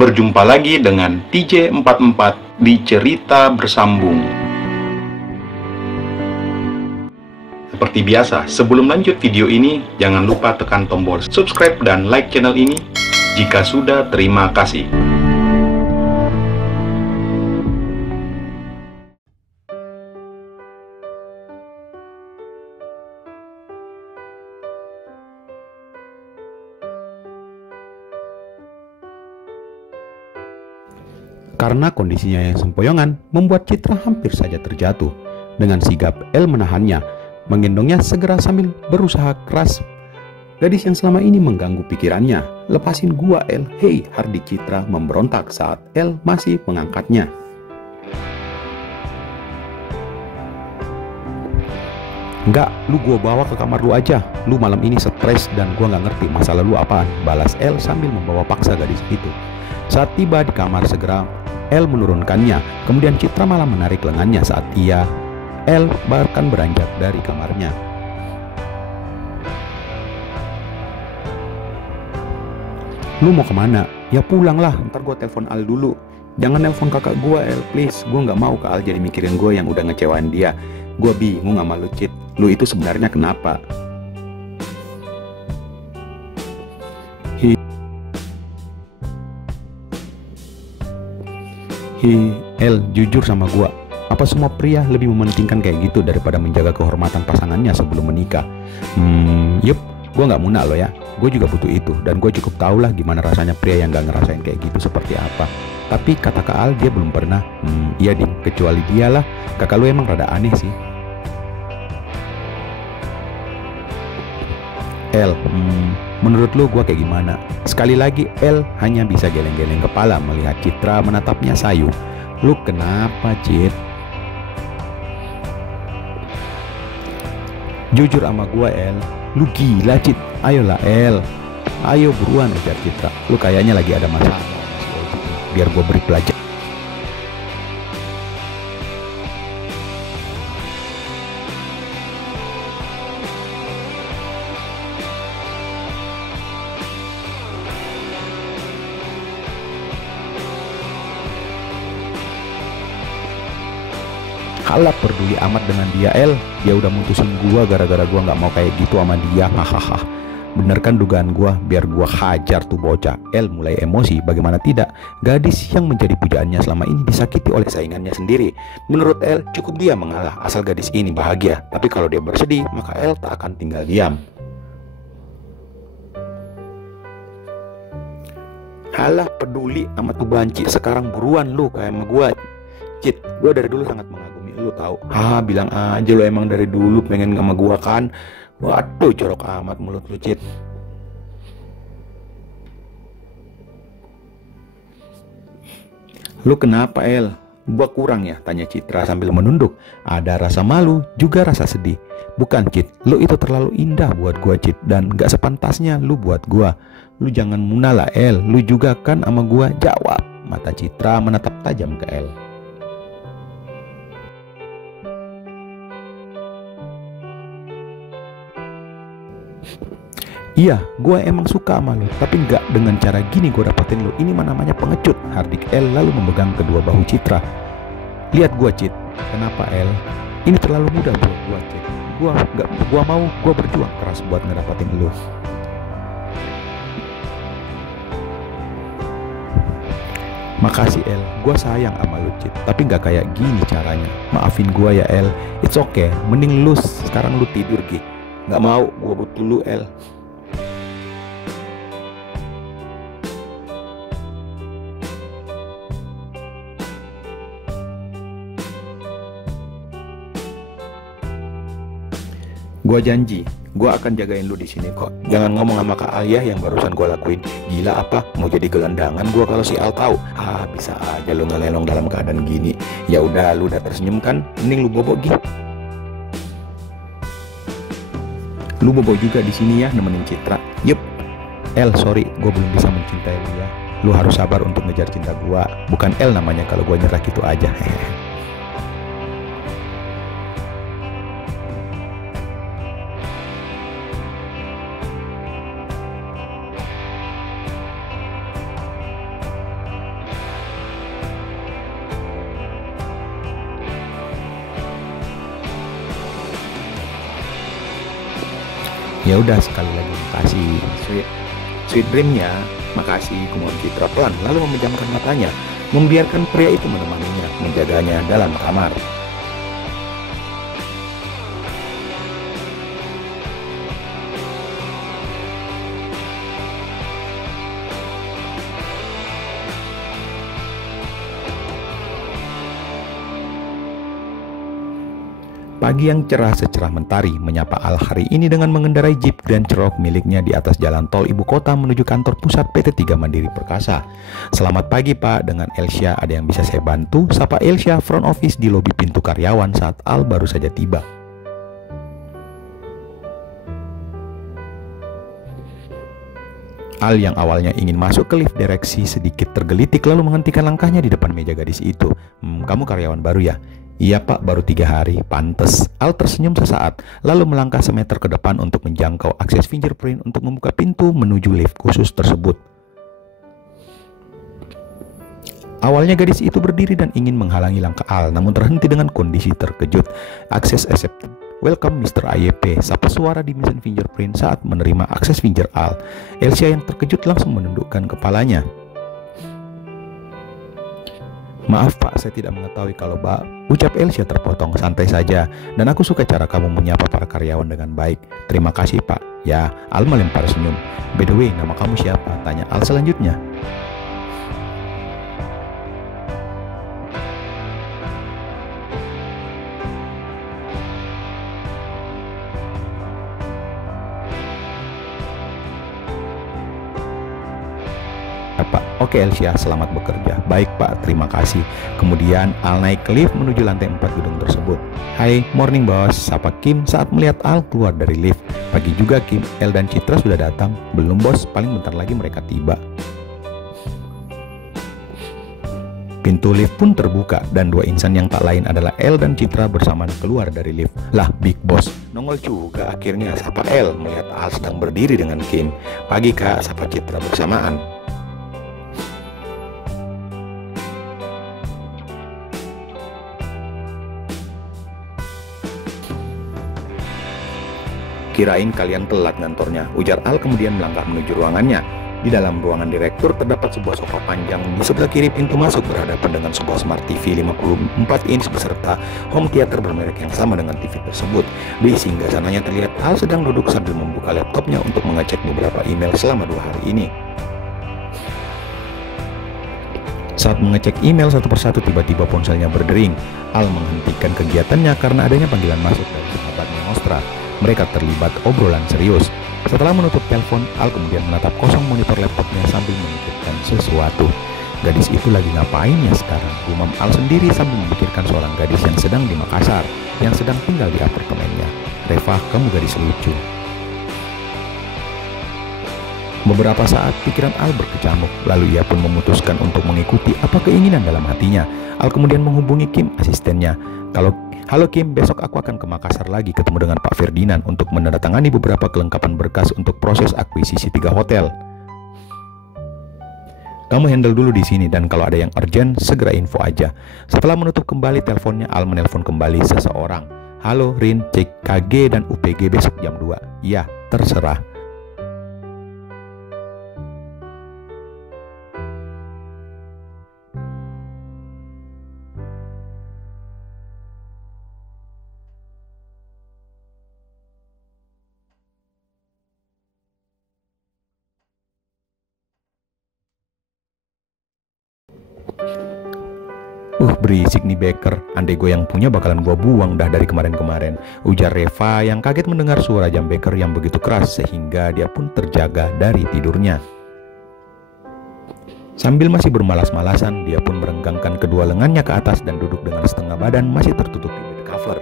Berjumpa lagi dengan TJ44 di Cerita Bersambung. Seperti biasa, sebelum lanjut video ini, jangan lupa tekan tombol subscribe dan like channel ini. Jika sudah, terima kasih. Karena kondisinya yang sempoyongan, membuat Citra hampir saja terjatuh. Dengan sigap, El menahannya, menggendongnya segera sambil berusaha keras. Gadis yang selama ini mengganggu pikirannya. "Lepasin gua, El. Hei," hardik Citra memberontak saat El masih mengangkatnya. "Enggak, lu gua bawa ke kamar lu aja. Lu malam ini stres dan gua nggak ngerti masalah lu apaan," balas El sambil membawa paksa gadis itu. Saat tiba di kamar, segera El menurunkannya. Kemudian Citra malah menarik lengannya saat El bahkan beranjak dari kamarnya. "Lu mau kemana?" "Ya pulanglah, ntar gua telepon Al dulu." "Jangan telepon kakak gua, El, please. Gua nggak mau ke Al jadi mikirin gua yang udah ngecewain dia. Gua bingung sama lu, Cit. Lu itu sebenarnya kenapa?" El, jujur sama gua. Apa semua pria lebih mementingkan kayak gitu daripada menjaga kehormatan pasangannya sebelum menikah? Yup, gua nggak munak lo ya. Gue juga butuh itu, dan gue cukup tau lah gimana rasanya pria yang nggak ngerasain kayak gitu seperti apa. Tapi kata Kak Al, dia belum pernah. Iya ding, kecuali dia lah. Kakak lu emang rada aneh sih. El, menurut lu gue kayak gimana? Sekali lagi El hanya bisa geleng-geleng kepala melihat Citra menatapnya sayu. "Lu kenapa, Cit?" "Jujur sama gue, El." "Lu gila, Cit. Ayolah, El. Ayo buruan ujar Citra. Lu kayaknya lagi ada masalah. Biar gue beri pelajaran." "Halah, peduli amat dengan dia, El. Dia udah mutusin gua gara-gara gua nggak mau kayak gitu sama dia. Hahaha. Bener kan dugaan gua? Biar gua hajar tuh bocah." El mulai emosi. Bagaimana tidak? Gadis yang menjadi pujaannya selama ini disakiti oleh saingannya sendiri. Menurut El, cukup dia mengalah asal gadis ini bahagia. Tapi kalau dia bersedih, maka El tak akan tinggal diam. "Halah, peduli sama tuh banci. Sekarang buruan lu kayak sama gua, Cit. Gua dari dulu sangat mengagumi lu tahu." Bilang aja lu emang dari dulu pengen sama gua kan." "Waduh, jorok amat mulut lu, Cit." "Lu kenapa, El? Gua kurang ya?" tanya Citra sambil menunduk. Ada rasa malu, juga rasa sedih. "Bukan, Cit. Lu itu terlalu indah buat gua, Cit. Dan gak sepantasnya lu buat gua. Lu jangan munah lah, El. Lu juga kan sama gua." Jawab. Mata Citra menatap tajam ke El. "Iya, gue emang suka sama lo, tapi nggak dengan cara gini gue dapetin lo. Ini mah namanya pengecut," hardik El lalu memegang kedua bahu Citra. "Lihat gue, Cit. Kenapa, El? Ini terlalu mudah buat gue, Cit. Gue mau berjuang keras buat ngedapetin lo." "Makasih, El. Gue sayang sama lo, Cit. Tapi nggak kayak gini caranya. Maafin gue ya, El. It's okay. Mending lu sekarang lu tidur, Gi." "Nggak mau. Gue butuh lu, El." "Gua janji, gua akan jagain lu di sini kok. Jangan ngomong sama Kak Al ya yang barusan gua lakuin. Gila apa? Mau jadi gelandangan gua kalau si Al tahu. Bisa aja lu ngelelong dalam keadaan gini. Ya udah, lu udah tersenyum kan? Mending lu bobo, Gi. Lu bobo juga di sini ya nemenin Citra." "Yup." "El, sorry, gua belum bisa mencintai lu ya. Lu harus sabar untuk ngejar cinta gua. Bukan El namanya kalau gua nyerah gitu aja." Ya udah, sekali lagi makasih. Sweet dream-nya. Makasih, kemudian Citra pelan lalu memejamkan matanya, membiarkan pria itu menemaninya, menjaganya dalam kamar. Pagi yang cerah secerah mentari menyapa Al hari ini dengan mengendarai Jeep Grand Cherokee miliknya di atas jalan tol ibu kota menuju kantor pusat PT 3 Mandiri Perkasa. Selamat pagi Pak, dengan Elsia, ada yang bisa saya bantu? Sapa Elsia front office di lobi pintu karyawan saat Al baru saja tiba. Al yang awalnya ingin masuk ke lift direksi sedikit tergelitik lalu menghentikan langkahnya di depan meja gadis itu. Kamu karyawan baru ya? Iya Pak, baru 3 hari, pantes. Al tersenyum sesaat, lalu melangkah semeter ke depan untuk menjangkau akses fingerprint untuk membuka pintu menuju lift khusus tersebut. Awalnya gadis itu berdiri dan ingin menghalangi langkah Al, namun terhenti dengan kondisi terkejut. Akses accepted. Welcome Mr. AYP, sapa suara di mesin fingerprint saat menerima akses finger Al. Elsia yang terkejut langsung menundukkan kepalanya. Maaf Pak, saya tidak mengetahui kalau Mbak, ucap Elsia terpotong. Santai saja, dan aku suka cara kamu menyapa para karyawan dengan baik. Terima kasih Pak. Ya, Al melempar senyum. By the way, nama kamu siapa? Tanya Al selanjutnya. Pak, oke Elsia, selamat bekerja. Baik Pak, terima kasih. Kemudian Al naik ke lift menuju lantai 4 gedung tersebut. Hai, morning bos, sapa Kim saat melihat Al keluar dari lift. Pagi juga Kim, El dan Citra sudah datang. Belum bos, paling bentar lagi mereka tiba. Pintu lift pun terbuka dan 2 insan yang tak lain adalah El dan Citra bersamaan keluar dari lift. Lah, Big Boss, nongol juga akhirnya, sapa El melihat Al sedang berdiri dengan Kim. Pagi Kak, sapa Citra bersamaan. Kirain kalian telat ngantornya, ujar Al kemudian melangkah menuju ruangannya. Di dalam ruangan direktur terdapat sebuah sofa panjang. Di sebelah kiri pintu masuk berhadapan dengan sebuah Smart TV 54 inch beserta home theater bermerek yang sama dengan TV tersebut. Di singgasananya terlihat Al sedang duduk sambil membuka laptopnya untuk mengecek beberapa email selama 2 hari ini. Saat mengecek email satu persatu, tiba-tiba ponselnya berdering. Al menghentikan kegiatannya karena adanya panggilan masuk dari sahabatnya Nostra. Mereka terlibat obrolan serius. Setelah menutup telepon, Al kemudian menatap kosong monitor laptopnya sambil memikirkan sesuatu. Gadis itu lagi ngapain ya sekarang? Gumam Al sendiri sambil memikirkan seorang gadis yang sedang di Makassar, yang sedang tinggal di apartemennya. Reva, kamu gadis lucu. Beberapa saat pikiran Al berkecamuk, lalu ia pun memutuskan untuk mengikuti apa keinginan dalam hatinya. Al kemudian menghubungi Kim, asistennya. Halo Kim, besok aku akan ke Makassar lagi ketemu dengan Pak Ferdinand untuk menandatangani beberapa kelengkapan berkas untuk proses akuisisi 3 hotel. Kamu handle dulu di sini dan kalau ada yang urgent segera info aja. Setelah menutup kembali teleponnya, Al menelpon kembali seseorang. Halo Rin, cek KG dan UPG besok jam 2. Iya, terserah. Berisik nih Baker, andai gue yang punya bakalan gue buang dah dari kemarin-kemarin, ujar Reva yang kaget mendengar suara jam Baker yang begitu keras sehingga dia pun terjaga dari tidurnya. Sambil masih bermalas-malasan, dia pun merenggangkan kedua lengannya ke atas dan duduk dengan setengah badan masih tertutup di bed cover.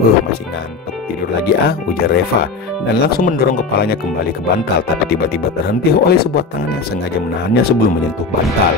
Masih ngantuk, tidur lagi ujar Reva dan langsung mendorong kepalanya kembali ke bantal, tapi tiba-tiba terhenti oleh sebuah tangan yang sengaja menahannya sebelum menyentuh bantal.